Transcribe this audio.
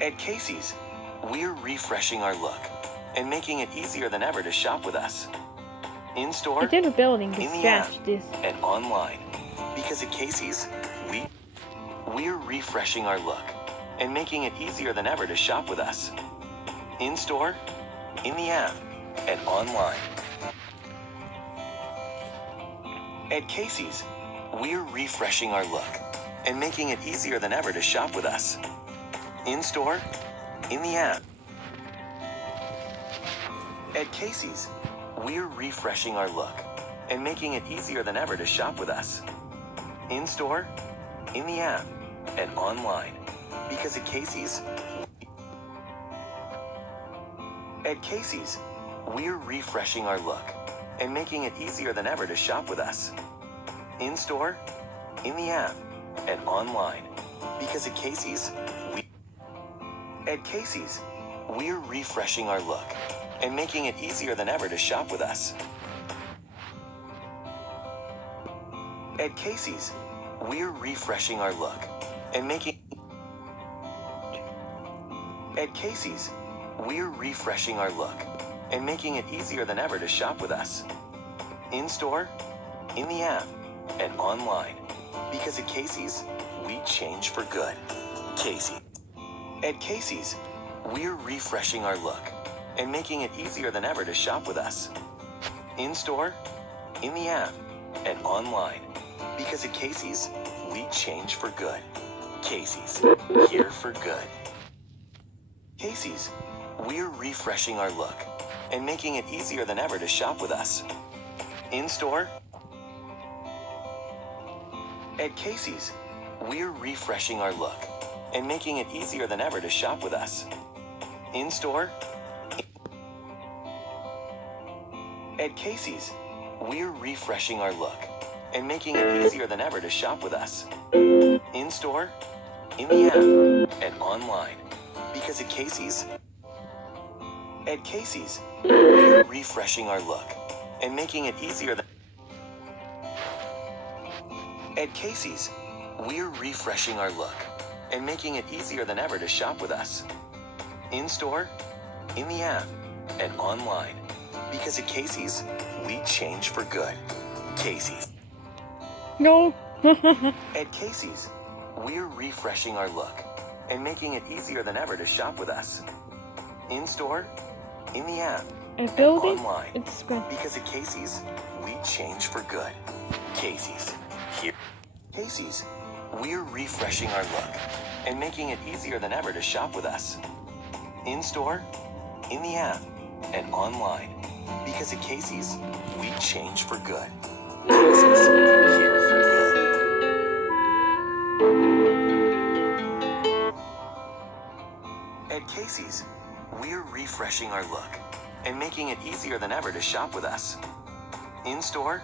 At Casey's, we're refreshing our look and making it easier than ever to shop with us. In store, It's in the building. in It's the app, fast. This. and online. Because at Casey's, we're refreshing our look and making it easier than ever to shop with us. In store, in the app, and online. At Casey's, we're refreshing our look and making it easier than ever to shop with us. In store, in the app. At Casey's, we're refreshing our look and making it easier than ever to shop with us. In store, in the app, and online. Because at Casey's, we're refreshing our look and making it easier than ever to shop with us. In store, in the app, and online. Because at Casey's, we're refreshing our look and making it easier than ever to shop with us. At Casey's, we're refreshing our look and making it easier than ever to shop with us. In store, in the app, and online. Because at Casey's, we change for good. Casey. At Casey's, we're refreshing our look and making it easier than ever to shop with us. In store, in the app, and online. Because at Casey's, we change for good. Casey's, here for good. Casey's, we're refreshing our look and making it easier than ever to shop with us. In store, at Casey's, we're refreshing our look and making it easier than ever to shop with us. In store, at Casey's, we're refreshing our look and making it easier than ever to shop with us. In store, in the app, and online. Because at Casey's, we're refreshing our look and making it easier than At Casey's, we're refreshing our look and making it easier than ever to shop with us. In store, in the app, and online. Because at Casey's, we change for good. Casey's. No. At Casey's, we're refreshing our look and making it easier than ever to shop with us. In store, in the app, A building. and online. It's good. Because at Casey's, we change for good. Casey's. Here. Casey's, we're refreshing our look and making it easier than ever to shop with us. In store, in the app, and online. Because at Casey's, we change for good. Casey's, here for good. At Casey's, we're refreshing our look and making it easier than ever to shop with us. In store,